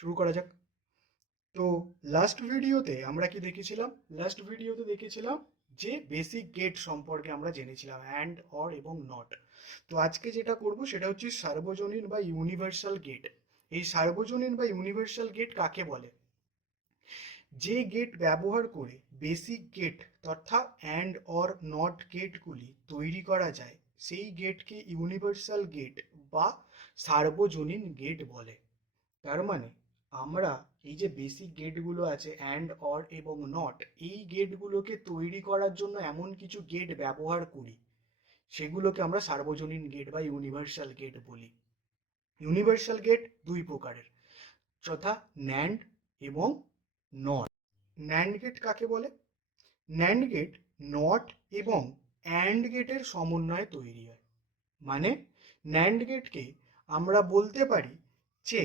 শুরু করা যাক। তো লাস্ট ভিডিওতে আমরা কি দেখেছিলাম? লাস্ট ভিডিওতে দেখেছিলাম যে বেসিক গেট সম্পর্কে আমরা জেনেছিলাম, অ্যান্ড, অর এবং নট। তো আজকে যেটা করব সেটা হচ্ছে সার্বজনীন বা ইউনিভার্সাল গেট। এই সার্বজনীন বা ইউনিভার্সাল গেট কাকে বলে? যে গেট ব্যবহার করে বেসিক গেট তথা অ্যান্ড অর নট গেটগুলি তৈরি করা যায় সেই গেটকে ইউনিভার্সাল গেট বা সার্বজনীন গেট বলে। তার মানে আমরা এই যে বেসিক গেটগুলো আছে অ্যান্ড অর এবং নট, এই গেটগুলোকে তৈরি করার জন্য এমন কিছু গেট ব্যবহার করি, সেগুলোকে আমরা সার্বজনীন গেট বা ইউনিভার্সাল গেট বলি। ইউনিভার্সাল গেট দুই প্রকারের, যথা ন্যান্ড এবং নট। ন্যান্ড গেট কাকে বলে? ন্যান্ড গেট নট এবং অ্যান্ড গেটের সমন্বয়ে তৈরি হয়। মানে ন্যান্ড গেটকে আমরা বলতে পারি যে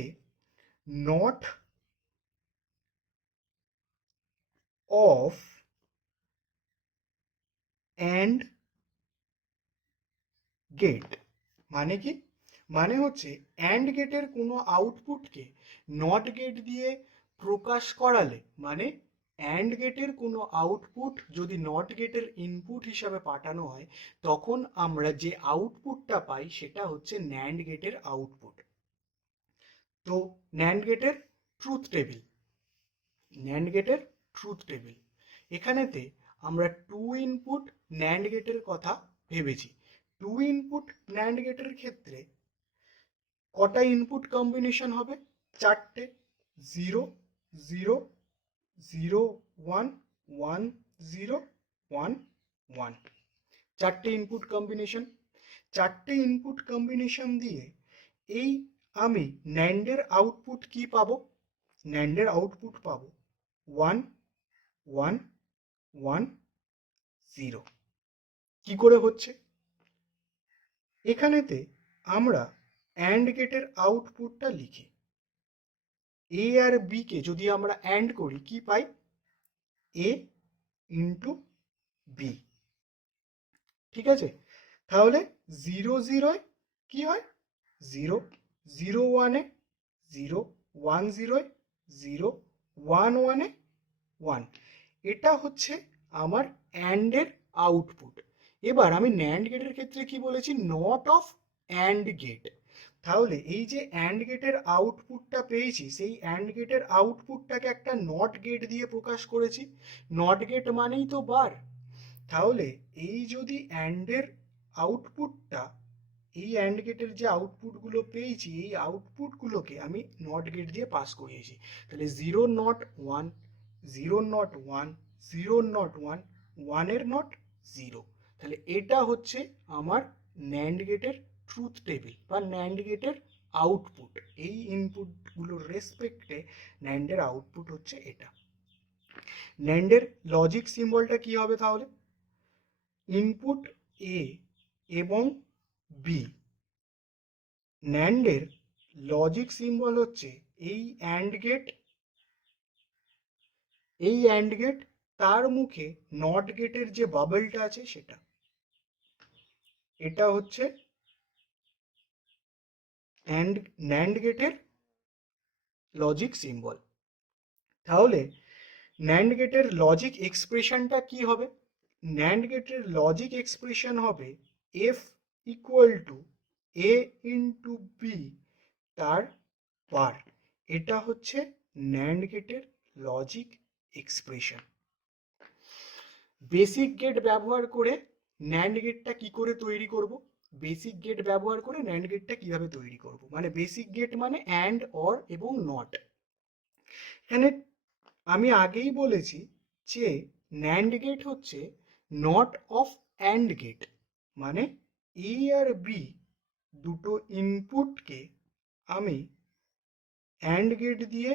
নট অফ অ্যান্ড গেট। মানে কি? মানে হচ্ছে অ্যান্ড গেটের কোনো আউটপুটকে নট গেট দিয়ে প্রকাশ করালে, মানে অ্যান্ড গেটের কোনো আউটপুট যদি নট গেটের ইনপুট হিসাবে পাঠানো হয়, তখন আমরা যে আউটপুটটা পাই সেটা হচ্ছে ন্যান্ড গেটের আউটপুট। তো ন্যান্ড গেটের ট্রুথ টেবিল, ন্যান্ড গেটের ট্রুথ টেবিল এখানেতে আমরা টু ইনপুট ন্যান্ড গেটের কথা ভেবেছি। টু ইনপুট ন্যান্ড গেটের ক্ষেত্রে কটা ইনপুট কম্বিনেশন হবে? চারটে। Zero, zero, zero, one, one, zero, one, one. চারটে ইনপুট কম্বিনেশন। চারটে ইনপুট কম্বিনেশন দিয়ে এই আমি ন্যান্ডের আউটপুট কি পাবো? ন্যান্ডের আউটপুট পাবো ওয়ান, ওয়ান, ওয়ান, জিরো। কি করে হচ্ছে? এখানেতে আমরা অ্যান্ড গেটের আউটপুটটা লিখি। এ আর বি কে যদি আমরা অ্যান্ড করি কি পাই? এ ইন্টু বি। ঠিক আছে, তাহলে জিরো জিরোয় কি হয়? জিরো, জিরো ওয়ানে জিরো, ওয়ান জিরোয় জিরো, ওয়ান ওয়ানে ওয়ান। এটা হচ্ছে আমার অ্যান্ডের আউটপুট। এবার আমি ন্যান্ড গেটের ক্ষেত্রে কি বলেছি? Not of and gate. তাহলে এই যে অ্যান্ড গেটের আউটপুটটা পেয়েছি, সেই অ্যান্ড গেটের আউটপুটটাকে একটা নট গেট দিয়ে প্রকাশ করেছি। নট গেট মানেই তো বার। তাহলে এই যদি অ্যান্ডের আউটপুটটা, এই অ্যান্ড গেটের যে আউটপুটগুলো পেয়েছি, এই আউটপুটগুলোকে আমি নট গেট দিয়ে পাস করিয়েছি। তাহলে zero not one, zero not one, zero not one, ওয়ানের নট জিরো। তাহলে এটা হচ্ছে আমার ন্যান্ড গেটের ট্রুথ টেবিল বা ন্যান্ড গেটের আউটপুট। এই ইনপুটগুলোর রেসপেক্টে ন্যান্ডের আউটপুট হচ্ছে এটা। ন্যান্ডের লজিক সিম্বলটা কি হবে তাহলে? ইনপুট এ এবং বি। ন্যান্ডের লজিক সিম্বল হচ্ছে এই অ্যান্ড গেট, এই অ্যান্ড গেট, তার মুখে নট গেটের যে বাবলটা আছে সেটা। এটা হচ্ছে অ্যান্ড ন্যান্ড গেটের লজিক সিম্বল। তাহলে ন্যান্ড গেটের লজিক এক্সপ্রেশনটা কি হবে? ন্যান্ড গেটের লজিক এক্সপ্রেশন হবে F equal to A into B তার বার। এটা হচ্ছে ন্যান্ড গেটের লজিক এক্সপ্রেশন। বেসিক গেট ব্যবহার করে ন্যান্ড গেটটা কি করে তৈরি করব? বেসিক গেট ব্যবহার করে ন্যান্ড গেটটা কিভাবে তৈরি করব? মানে বেসিক গেট মানে অ্যান্ড, অর এবং নট। এখানে আমি আগেই বলেছি যে ন্যান্ড গেট হচ্ছে নট অফ অ্যান্ড গেট। মানে এ আর বি দুটো ইনপুটকে আমি অ্যান্ড গেট দিয়ে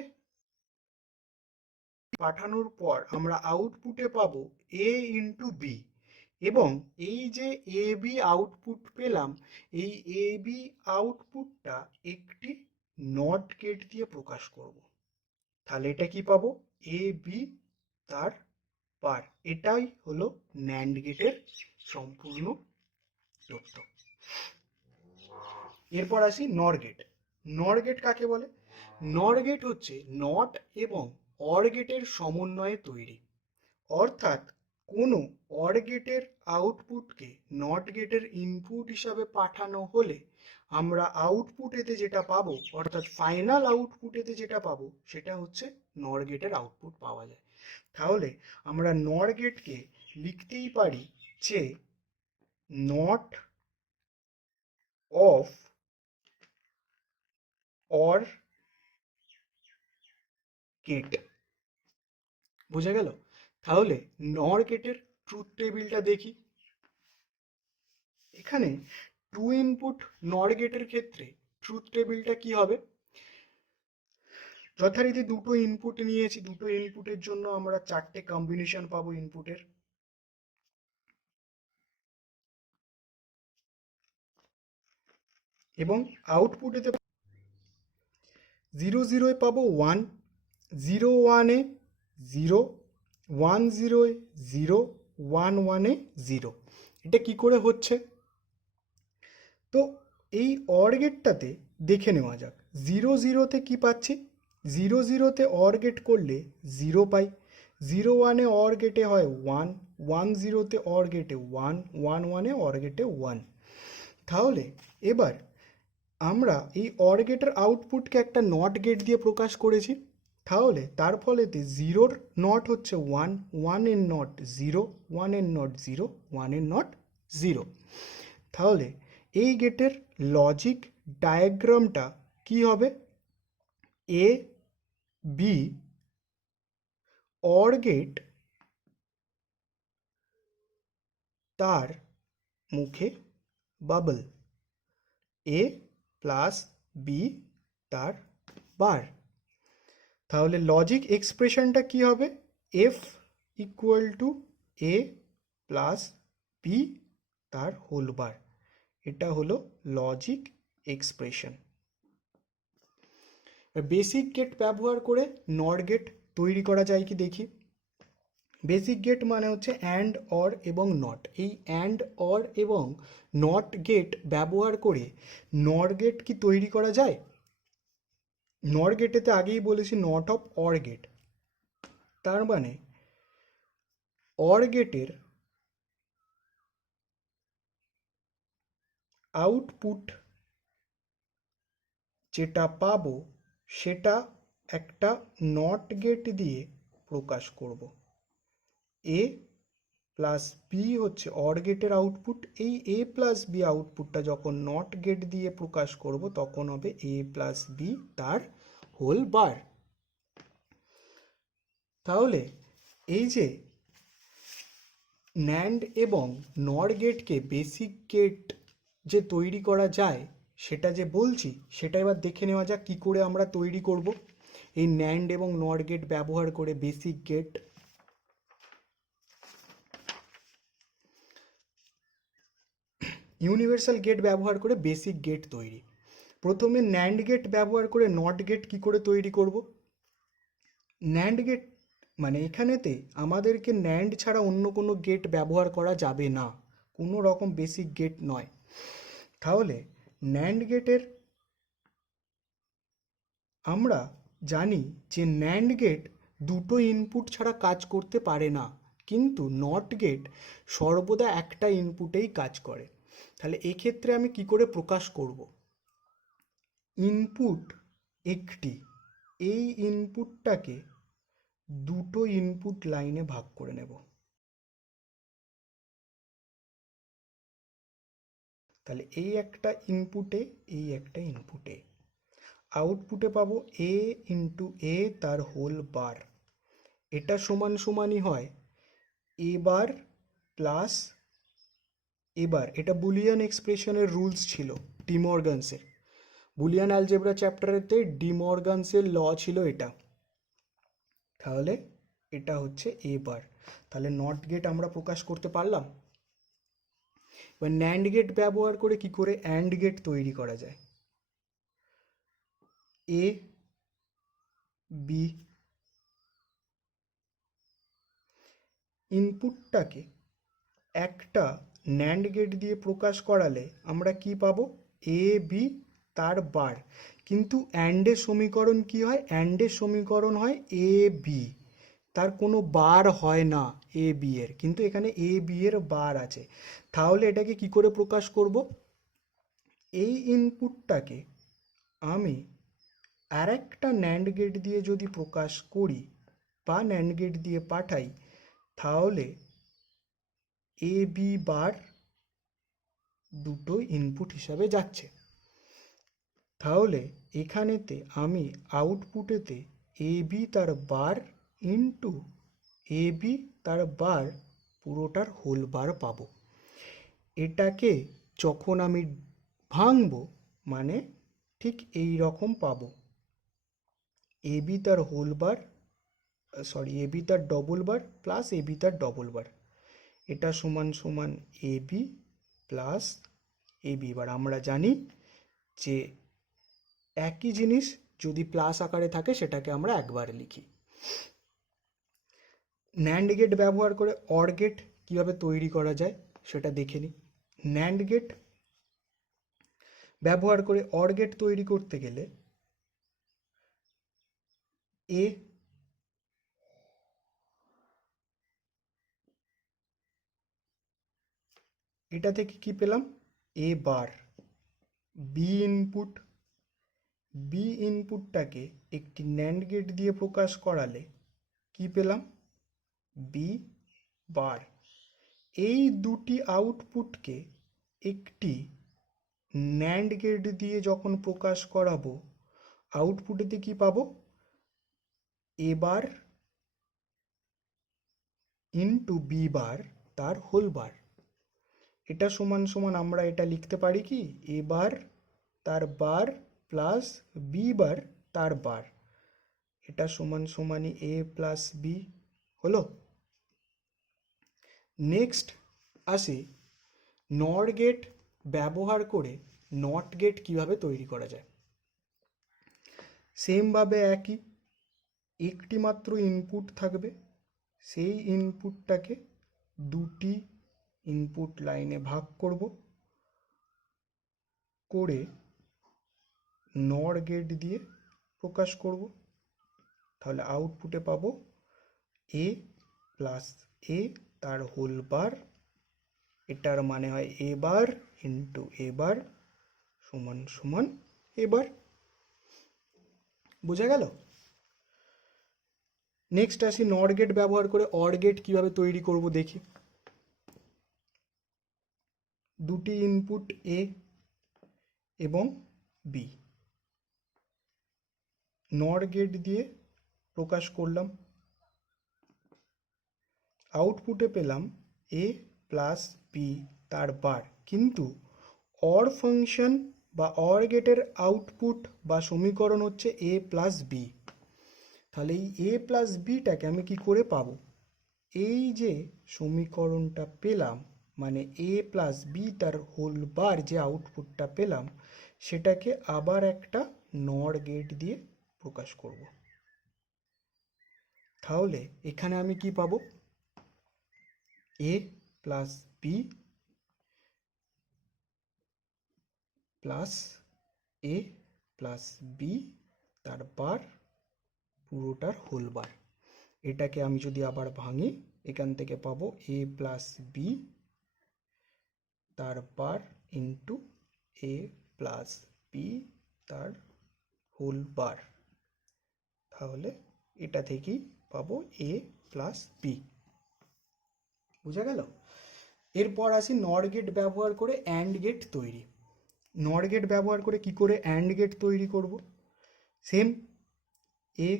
পাঠানোর পর আমরা আউটপুটে পাবো এ ইন্টু বি। এবং এই যে এ বি আউটপুট পেলাম, এই এ বি আউটপুটটা একটি নট গেট দিয়ে প্রকাশ করব। তাহলে এটা কি পাবো? এ বি তার পার। এটাই হলো ন্যান্ড গেটের সম্পূর্ণ তথ্য। এরপর আসি নর গেট। নর গেট কাকে বলে? নর গেট হচ্ছে নট এবং অর গেটের সমন্বয়ে তৈরি, অর্থাৎ কোনো অর গেটের আউটপুটকে নট গেটের ইনপুট হিসাবে পাঠানো হলে আমরা আউটপুটেতে যেটা পাবো, অর্থাৎ ফাইনাল আউটপুটেতে যেটা পাবো, সেটা হচ্ছে নর গেটের আউটপুট পাওয়া যায়। তাহলে আমরা নর গেটকে লিখতেই পারি যে নট অফ অর গেট। বোঝা গেল? তাহলে নর গেটের ট্রুথ টেবিলটা দেখি। এখানে টু ইনপুট নর গেটের ক্ষেত্রে ট্রুথ টেবিলটা কি হবে? যথারীতি দুটো ইনপুট নিয়েছি, দুটো ইনপুটের জন্য আমরা চারটে কম্বিনেশন পাবো ইনপুটের। এবং আউটপুটেতে 0 0 পাবো 1, 0 1 0, 1 0 0, 1 1 0। এটা কি করে হচ্ছে? তো এই অর গেটটাতে দেখে নেওয়া যাক। 0 0-তে কি পাচ্ছি? 0 0-তে অর গেট করলে 0 পাই, 0 1-এ অর গেটে হয় 1, 1 0-তে অর গেটে 1, 1 1-এ অর গেটে 1। তাহলে এবার আমরা এই অর গেটের আউটপুটকে একটা নট গেট দিয়ে প্রকাশ করেছি। তাহলে তার ফলেতে 0-র নট হচ্ছে 1, 1-এর নট 0, 1-এর নট 0, 1-এর নট 0। তাহলে এই গেটের লজিক ডায়াগ্রামটা কি হবে? এ বি অর গেট, তার মুখে বাবল, এ প্লাস বি তার বার। তাহলে লজিক এক্সপ্রেশনটা কি হবে? F equal to A plus B তার হোল বার। এটা হলো লজিক এক্সপ্রেশন। বেসিক গেট ব্যবহার করে নর গেট তৈরি করা যায় কি দেখি। বেসিক গেট মানে হচ্ছে অ্যান্ড, অর এবং নট। এই অ্যান্ড, অর এবং নট গেট ব্যবহার করে নর গেট কি তৈরি করা যায়? নর গেটেতে আগেই বলেছি নট অফ অর গেট, তার মানে অর গেটের আউটপুট যেটা পাবো সেটা একটা নট গেট দিয়ে প্রকাশ করব। এ প্লাস বি হচ্ছে অর গেটের আউটপুট। এই এ প্লাস বি আউটপুটটা যখন নট গেট দিয়ে প্রকাশ করব তখন হবে এ প্লাস বি তার হোল বার। তাহলে এই যে ন্যান্ড এবং নর গেটকে বেসিক গেট যে তৈরি করা যায় সেটা যে বলছি, সেটা এবার দেখে নেওয়া যাক কী করে আমরা তৈরি করব এই ন্যান্ড এবং নর গেট ব্যবহার করে বেসিক গেট। ইউনিভার্সাল গেট ব্যবহার করে বেসিক গেট তৈরি। প্রথমে ন্যান্ড গেট ব্যবহার করে নট গেট কি করে তৈরি করব। ন্যান্ড গেট মানে এখানেতে আমাদেরকে ন্যান্ড ছাড়া অন্য কোনো গেট ব্যবহার করা যাবে না, কোনো রকম বেসিক গেট নয়। তাহলে ন্যান্ড গেটের আমরা জানি যে ন্যান্ড গেট দুটো ইনপুট ছাড়া কাজ করতে পারে না, কিন্তু নট গেট সর্বদা একটা ইনপুটেই কাজ করে। তাহলে এক্ষেত্রে আমি কি করে প্রকাশ করব? ইনপুট একটি, এই ইনপুটটাকে দুটো ইনপুট লাইনে ভাগ করে নেব। তাহলে এই একটা ইনপুটে, এই একটা ইনপুটে, আউটপুটে পাবো এ ইন্টু এ তার হোল বার। এটা সমান সমানই হয় এ বার প্লাস এবার। এটা বুলিয়ান এক্সপ্রেশনের রুলস ছিল ডিমর্গানসের, বুলিয়ান অ্যালজেব্রা চ্যাপ্টারেতে ডিমর্গানসের ল ছিল এটা। তাহলে এটা হচ্ছে এ বার। তাহলে নট গেট আমরা প্রকাশ করতে পারলাম। এবার ন্যান্ড গেট ব্যবহার করে কি করে অ্যান্ড গেট তৈরি করা যায়। এ বি ইনপুটটাকে একটা ন্যান্ড গেট দিয়ে প্রকাশ করালে আমরা কি পাবো? এ বি তার বার। কিন্তু অ্যান্ডের সমীকরণ কি হয়? অ্যান্ডের সমীকরণ হয় এ বি, তার কোনো বার হয় না এ বি এর, কিন্তু এখানে এ বি এর বার আছে। তাহলে এটাকে কি করে প্রকাশ করব? এই ইনপুটটাকে আমি আরেকটা ন্যান্ড গেট দিয়ে যদি প্রকাশ করি বা ন্যান্ড গেট দিয়ে পাঠাই, তাহলে এ বি বার দুটো ইনপুট হিসাবে যাচ্ছে। তাহলে এখানেতে আমি আউটপুটেতে এ বি তার বার ইন্টু এ বি তার বার পুরোটার হোল বার পাবো। এটাকে যখন আমি ভাঙবো মানে ঠিক এই রকম পাবো, এ বি তার whole bar, sorry A B তার double bar plus A B তার ডবল বার, এটা সমান সমান A B plus A B বার। আমরা জানি যে একই জিনিস যদি প্লাস আকারে থাকে সেটাকে আমরা একবারে লিখি। ন্যান্ড গেট ব্যবহার করে অর গেট কীভাবে তৈরি করা যায় সেটা দেখে নিই। ন্যান্ড গেট ব্যবহার করে অর গেট তৈরি করতে গেলে এ এটা থেকে কি পেলাম? A bar, B input, B ইনপুটটাকে একটি ন্যান্ড গেট দিয়ে প্রকাশ করালে কি পেলাম? B bar. এই দুটি আউটপুটকে একটি ন্যান্ড গেট দিয়ে যখন প্রকাশ করাবো, আউটপুটেতে কি পাবো? এ বার ইন্টু বি বার তার হোল বার। এটা সমান সমান আমরা এটা লিখতে পারি কি? এ বার তার বার প্লাস বি বার তার বার, এটা সমান সমানই এ প্লাস বি হলো। নেক্সট আসি নর গেট ব্যবহার করে নট গেট কিভাবে তৈরি করা যায়। সেমভাবে একই, একটি মাত্র ইনপুট থাকবে, সেই ইনপুটটাকে দুটি ইনপুট লাইনে ভাগ করব, করে নর গেট দিয়ে প্রকাশ করব। তাহলে আউটপুটে পাবো এ প্লাস এ তার হোল বার, এটার মানে হয় এ বার ইন্টু এ বার সমান সমান এ বার। বোঝা গেল? নেক্সট আসি নর গেট ব্যবহার করে অর গেট কিভাবে তৈরি করব দেখি। দুটি ইনপুট এ এবং বি, নর গেট দিয়ে প্রকাশ করলাম, আউটপুটে পেলাম এ প্লাস বি তার বার। কিন্তু অর ফাংশন বা অর গেটের আউটপুট বা সমীকরণ হচ্ছে এ প্লাস বি। তাহলে এই এ প্লাস বিটাকে আমি কি করে পাবো? এই যে সমীকরণটা পেলাম মানে এ প্লাস বি তার হোল বার যে আউটপুটটা পেলাম, সেটাকে আবার একটা নর গেট দিয়ে প্রকাশ করব। তাহলে এখানে আমি কি পাবো? এ প্লাস বি প্লাস এ প্লাস বি তার বার পুরোটার হোল বার। এটাকে আমি যদি আবার ভাঙি, এখান থেকে পাবো এ প্লাস বি তার বার ইন্টু এ প্লাস বি তার হোল বার। তাহলে এটা থেকেই পাবো এ প্লাস বি। বুঝা গেল? এরপর আসি নর গেট ব্যবহার করে অ্যান্ড গেট তৈরি। নর গেট ব্যবহার করে কি করে অ্যান্ড গেট তৈরি করব? সেম এ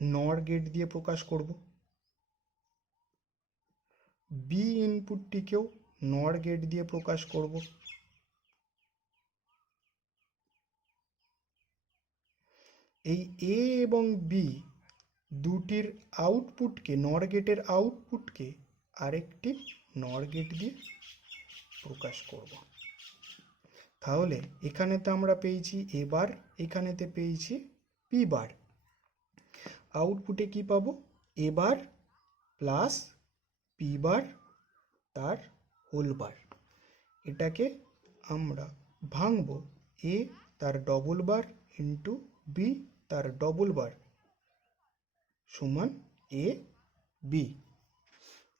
নর গেট দিয়ে প্রকাশ করব, বি ইনপুটটিকেও নর গেট দিয়ে প্রকাশ করব। এই এ এবং বি দুটির আউটপুটকে, নর গেটের আউটপুটকে আরেকটি নর গেট দিয়ে প্রকাশ করব। তাহলে এখানেতে আমরা পেয়েছি এ বার, এখানেতে পেয়েছি পি বার। আউটপুটে কি পাবো? এ বার প্লাস পি বার তার হোল বার। এটাকে আমরা ভাঙবো এ তার ডবল বার ইন্টু বি তার ডবল বার সমান এ বি।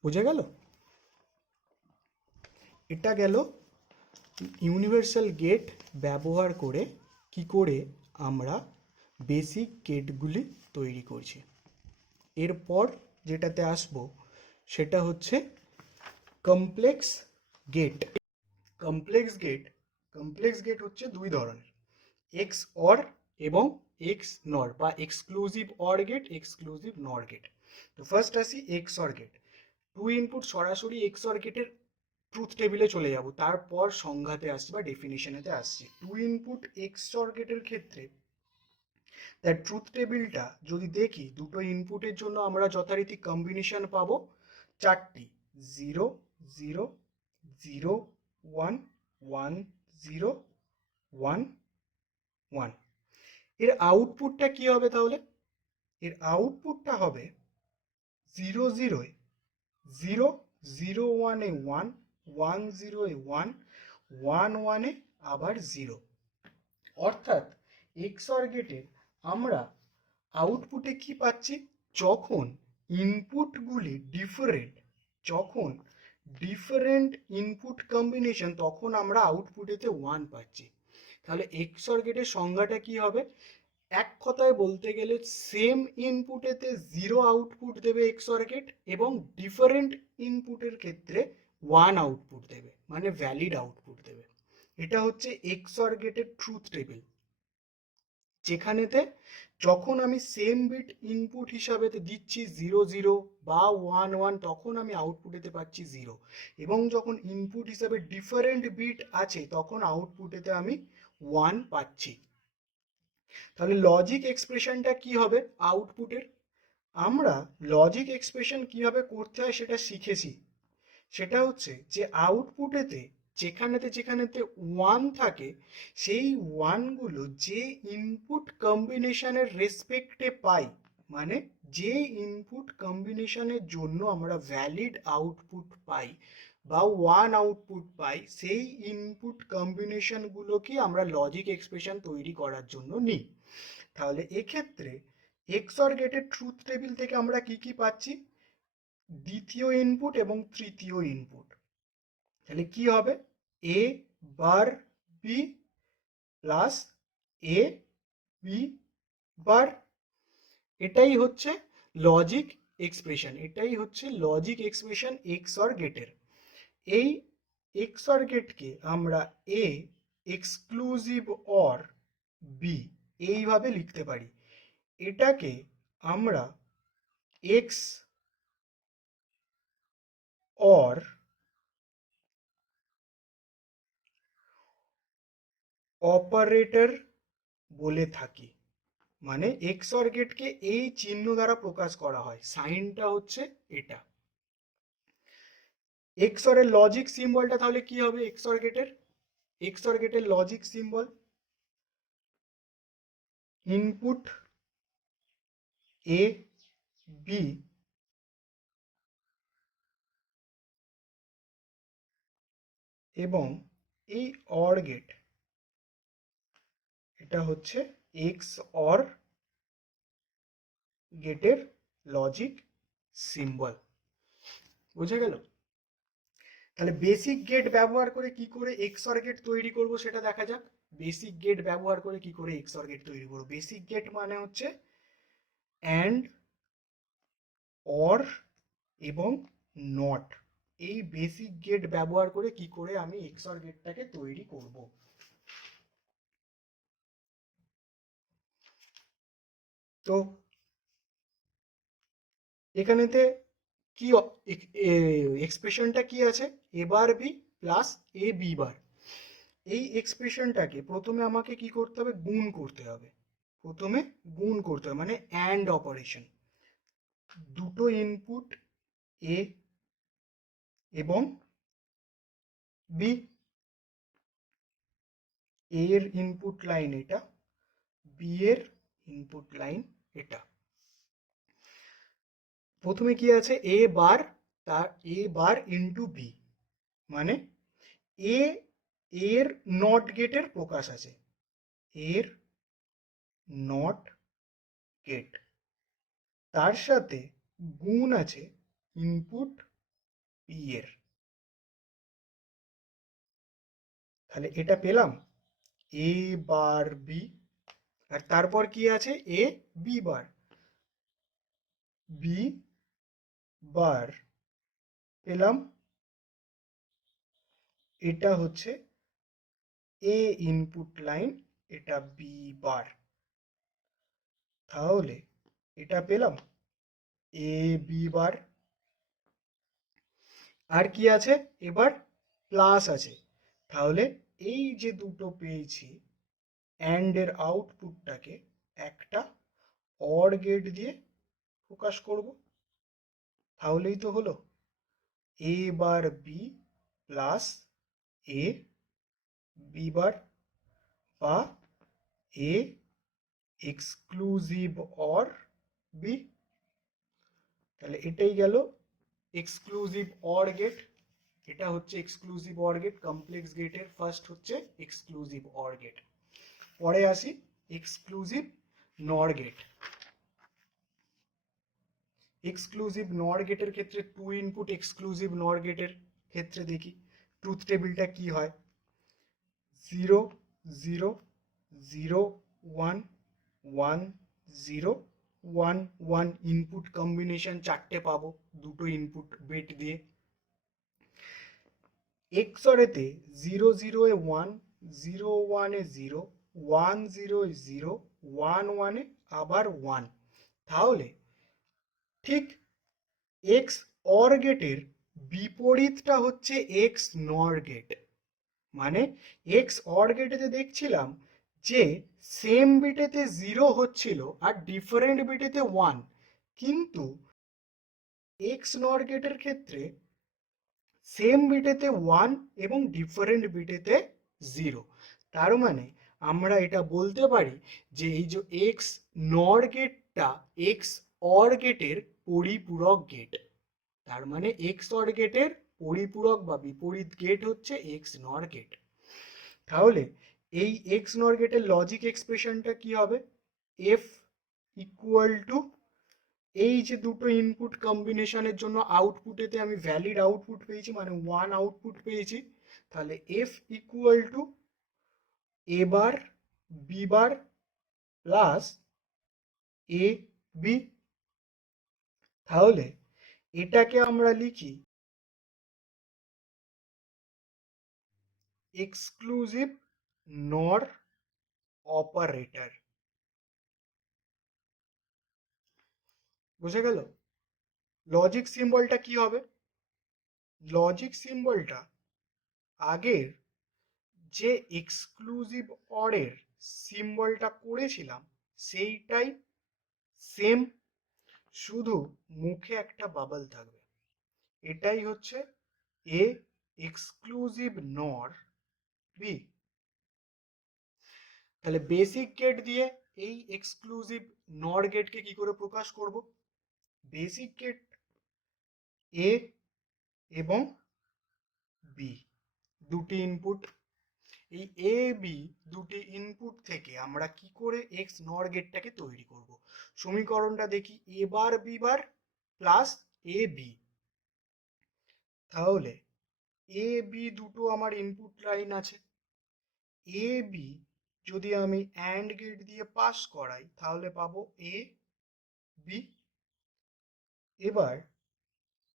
বোঝা গেল? এটা গেল ইউনিভার্সাল গেট ব্যবহার করে কি করে আমরা বেসিক গেটগুলি তৈরি করছি। এরপর যেটাতে আসবো সেটা হচ্ছে কমপ্লেক্স গেট। কমপ্লেক্স গেট হচ্ছে দুই ধরনের, এক্স অর এবং এক্স নর বা exclusive or gate, exclusive nor gate. তো ফার্স্ট আসি X or gate. Two input সরাসরি এক্স অর গেটের ট্রুথ টেবিলে চলে যাব, তারপর সংজ্ঞাতে আসছি বা ডেফিনিশনেতে আসছি। টু ইনপুট এক্স অর গেটের ক্ষেত্রে তার ট্রুথ টেবিলটা যদি দেখি, দুটো ইনপুটের জন্য আমরা যথারীতি কম্বিনেশন পাবো চারটি, 0 0 0 1 1 0 1 1। এর আউটপুটটা কি হবে তাহলে? এর আউটপুটটা হবে 0 0 এ 0 0 1 এ 1 1 0 এ 1 1 1 এ আবার 0। অর্থাৎ এক্সঅর গেটে আমরা আউটপুটে কি পাচ্ছি? যখন ইনপুটগুলি যখন ডিফারেন্ট ইনপুট কম্বিনেশন, তখন আমরা আউটপুটেতে 1 পাচ্ছি। তাহলে এক্সঅর গেটের সংজ্ঞাটা কি হবে? এক কথায় বলতে গেলে সেম ইনপুটেতে 0 আউটপুট দেবে এক্সঅর গেট এবং ডিফারেন্ট ইনপুটের ক্ষেত্রে 1 আউটপুট দেবে, মানে ভ্যালিড আউটপুট দেবে। এটা হচ্ছে এক্সঅর গেটের ট্রুথ টেবিল, যেখানেতে যখন আমি সেম বিট ইনপুট হিসাবে দিচ্ছি 0 0 বা 1 1, তখন আমি আউটপুটেতে পাচ্ছি 0, এবং যখন ইনপুট হিসাবে ডিফারেন্ট বিট আছে তখন আউটপুটেতে আমি 1 পাচ্ছি। তাহলে লজিক এক্সপ্রেশনটা কি হবে আউটপুটের? আমরা লজিক এক্সপ্রেশন কিভাবে করতে হয় সেটা শিখেছি। সেটা হচ্ছে যে আউটপুটেতে যেখানেতে 1 থাকে, সেই 1গুলো যে ইনপুট কম্বিনেশনের রেসপেক্টে পাই, মানে যে ইনপুট কম্বিনেশনের জন্য আমরা ভ্যালিড আউটপুট পাই বা 1 আউটপুট পাই, সেই ইনপুট কম্বিনেশনগুলোকে আমরা লজিক এক্সপ্রেশন তৈরি করার জন্য নিই। তাহলে এক্ষেত্রে এক্সঅর গেটের ট্রুথ টেবিল থেকে আমরা কি কি পাচ্ছি? দ্বিতীয় ইনপুট এবং তৃতীয় ইনপুট। তাহলে কি হবে? এ bar B plus A B বার। এটাই হচ্ছে লজিক এক্সপ্রেশন, এক্সঅর গেটের। এই এক্সঅর গেটকে আমরা এ এক্সক্লুসিভ অর বি এইভাবে লিখতে পারি। এটাকে আমরা এক্স অর অপারেটর বলে থাকি। মানে এক্সঅর গেটকে এই চিহ্ন দ্বারা প্রকাশ করা হয়, সাইনটা হচ্ছে এটা। এক্সঅর এর লজিক সিম্বলটা তাহলে কি হবে? এক্সঅর গেটের logic symbol input A B এবং এই অর গেট, এটা হচ্ছে এক্স অর গেটের লজিক সিম্বল। বোঝা গেল? তাহলে বেসিক গেট ব্যবহার করে কি করে এক্সঅর গেট তৈরি করব সেটা দেখা যাক। বেসিক গেট ব্যবহার করে কি করে এক্সঅর গেট তৈরি করব? বেসিক গেট মানে হচ্ছে অ্যান্ড, অর এবং নট। এই বেসিক গেট ব্যবহার করে কি করে আমি এক্সঅর গেটটাকে তৈরি করব। তো এখানেতে কি এক্সপ্রেশনটা কি আছে? এ bar B plus A B bar. এই এক্সপ্রেশনটাকে প্রথমে আমাকে কি করতে হবে? গুণ করতে হবে। মানে অ্যান্ড অপারেশন। দুটো ইনপুট এ এবং বি, এ এর ইনপুট লাইন এটা, বি এর ইনপুট লাইন এটা। প্রথমে কি আছে? এ বার, তার এ বার ইন্টু বি, মানে এ এর নট গেটের প্রকাশ আছে, এর নট গেট, তার সাথে গুণ আছে ইনপুট পি এর। তাহলে এটা পেলাম এ বার বি, আর তারপর কি আছে এ বি বার, বি বার পেলাম, এটা হচ্ছে এ ইনপুট লাইন, এটা বি বার। তাহলে এটা পেলাম এ বি বার। আর কি আছে এবার প্লাস আছে, তাহলে এই যে দুটো পেয়েছি অ্যান্ড এর আউটপুটটাকে একটা অর গেট দিয়ে প্রকাশ করব, তাহলেই তো হলো এ bar B plus A B বার, বা এ এক্সক্লুসিভ অর বি। তাহলে এটাই গেল এক্সক্লুসিভ অর গেট। এটা হচ্ছে এক্সক্লুসিভ অর গেট, কমপ্লেক্স গেটের ফার্স্ট হচ্ছে এক্সক্লুসিভ অর গেট। পরে আসি এক্সক্লুসিভ নর গেট। এক্সক্লুসিভ নর গেটের ক্ষেত্রে টু ইনপুট এক্সক্লুসিভ নর গেটের ক্ষেত্রে দেখি ট্রুথ টেবিলটা কি হয়। 0 0 0 1 1 0 1 1 ইনপুট কম্বিনেশন চারটে পাবো দুটো ইনপুট বিট দিয়ে। এক্সরেতে 0 0 এ 1, 0 1 এ 0, 1 0 এ 0, 1 1 এ আবার 1। তাহলে ঠিক এক্স অর গেটের বিপরীতটা হচ্ছে এক্স নর গেট। মানে এক্স অর গেটেতে দেখছিলাম যে সেম বিটেতে 0 হচ্ছিল আর ডিফারেন্ট বিটেতে 1, কিন্তু এক্স নর গেটের ক্ষেত্রে সেম বিটেতে 1 এবং ডিফারেন্ট বিটেতে 0। তার মানে আমরা এটা বলতে পারি যে এই যে এক্স নর গেটটা এক্স অর গেটের পরিপূরক গেট। তার মানে এক্স অর গেটের পরিপূরক বা বিপরীত গেট হচ্ছে এক্স নর গেট। তাহলে এই এক্স নর গেটের লজিক এক্সপ্রেশনটা কি হবে, এফ ইকুয়াল টু এই যে দুটো ইনপুট কম্বিনেশনের জন্য আউটপুটেতে আমি ভ্যালিড আউটপুট পেয়েছি, মানে 1 আউটপুট পেয়েছি, তাহলে F equal to A bar B bar plus A B. তাহলে এটাকে আমরা লিখি এক্সক্লুসিভ নর অপারেটর। বুঝে গেল? লজিক সিম্বলটা কি হবে, লজিক সিম্বলটা আগের যে এক্সক্লুসিভ অরের সিম্বলটা করেছিলাম সেইটাই সেম, শুধু মুখে একটা বাবল থাকবে। এটাই হচ্ছে এ এক্সক্লুসিভ নর বি। তাহলে বেসিক গেট দিয়ে এই এক্সক্লুসিভ নর গেটকে কি করে প্রকাশ করব, বেসিক গেট এ এবং বি দুটি ইনপুট, এই এ বি দুটি ইনপুট থেকে আমরা কি করে এক্স নর গেটটাকে তৈরি করব। সমীকরণটা দেখি এ bar B bar plus A B. তাহলে এ বি দুটো আমার ইনপুট লাইন আছে, এ বি যদি আমি অ্যান্ড গেট দিয়ে পাস করাই তাহলে পাবো এ বি। এবার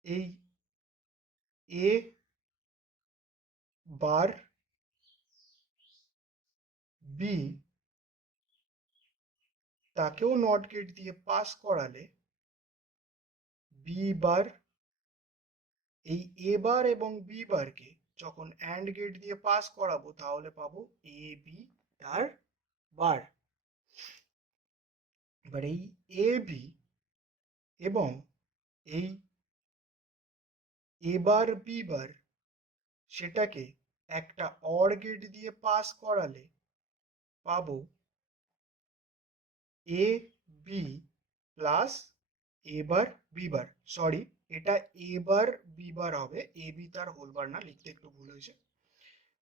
এই এ বার বি তাকেও নট গেট দিয়ে পাস করালে বি বার, এই এ বার এবং বি বারকে যখন অ্যান্ড গেট দিয়ে পাস করাবো তাহলে পাবো এ বি তার বার। এবার এই এ বি এবং এই এ বার বি বার সেটাকে একটা অর গেট দিয়ে পাস করালে পাবো A B plus A bar B bar, sorry এটা এ বার বি বার হবে, এ বি তার হোল বার না, লিখতে একটু ভুল হয়েছে।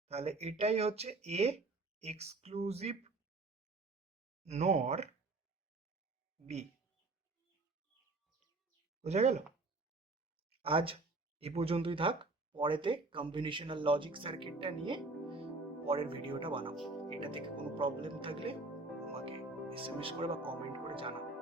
তাহলে এটাই হচ্ছে এ এক্সক্লুসিভ নর বি। বোঝা গেল? আজ এ পর্যন্তই থাক। পরেতে কম্বিনেশনাল লজিক সার্কিটটা নিয়ে পরের ভিডিওটা বানাবো। এটা থেকে কোনো প্রবলেম থাকলে আমাকে এসএমএস করে বা কমেন্ট করে জানাও।